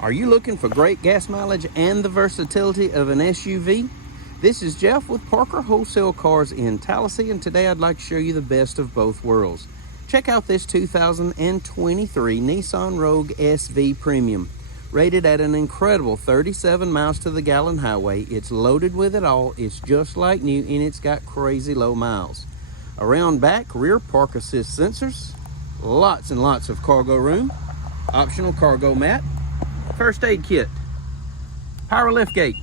Are you looking for great gas mileage and the versatility of an SUV? This is Jeff with Parker Wholesale Cars in Tallassee, and today I'd like to show you the best of both worlds. Check out this 2023 Nissan Rogue SV Premium. Rated at an incredible 37 miles to the gallon highway, it's loaded with it all, it's just like new, and it's got crazy low miles. Around back, rear park assist sensors, lots and lots of cargo room, optional cargo mat, first aid kit, power lift gate,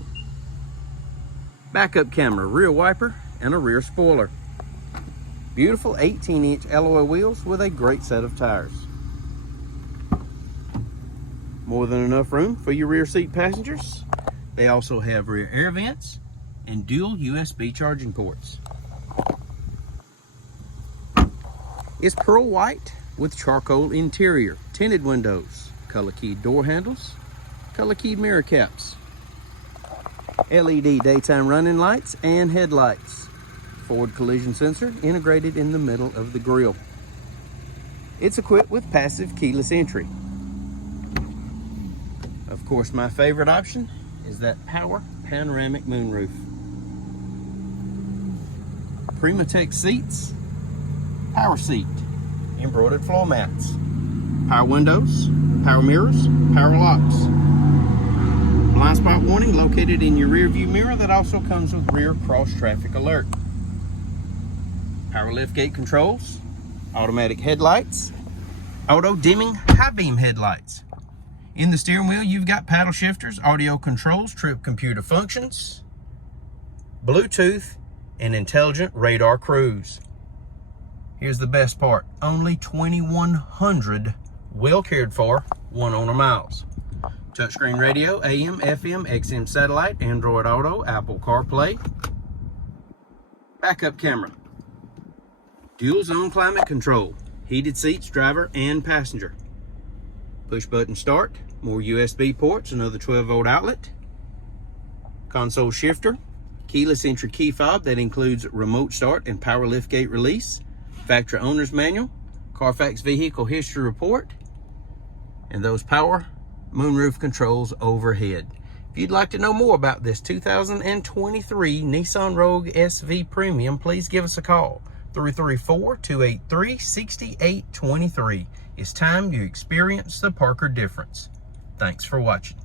backup camera, rear wiper, and a rear spoiler. Beautiful 18-inch alloy wheels with a great set of tires. More than enough room for your rear seat passengers. They also have rear air vents and dual USB charging ports. It's pearl white with charcoal interior, tinted windows, color keyed door handles, color keyed mirror caps, LED daytime running lights and headlights, forward collision sensor integrated in the middle of the grille. It's equipped with passive keyless entry. Of course, my favorite option is that power panoramic moonroof. Primatech seats, power seat, embroidered floor mats, power windows, power mirrors, power locks. Blind spot warning located in your rear view mirror that also comes with rear cross traffic alert. Power lift gate controls, automatic headlights, auto dimming high beam headlights. In the steering wheel, you've got paddle shifters, audio controls, trip computer functions, Bluetooth, and intelligent radar cruise. Here's the best part, only 2,100 well cared for one owner miles. Touchscreen radio, AM, FM, XM satellite, Android Auto, Apple CarPlay, backup camera, dual zone climate control, heated seats, driver and passenger, push button start, more USB ports, another 12-volt outlet, console shifter, keyless entry key fob that includes remote start and power lift gate release, factory owner's manual, Carfax vehicle history report, and those power moonroof controls overhead. If you'd like to know more about this 2023 Nissan Rogue SV Premium, please give us a call, 334-283-6823. It's time to experience the Parker difference. Thanks for watching.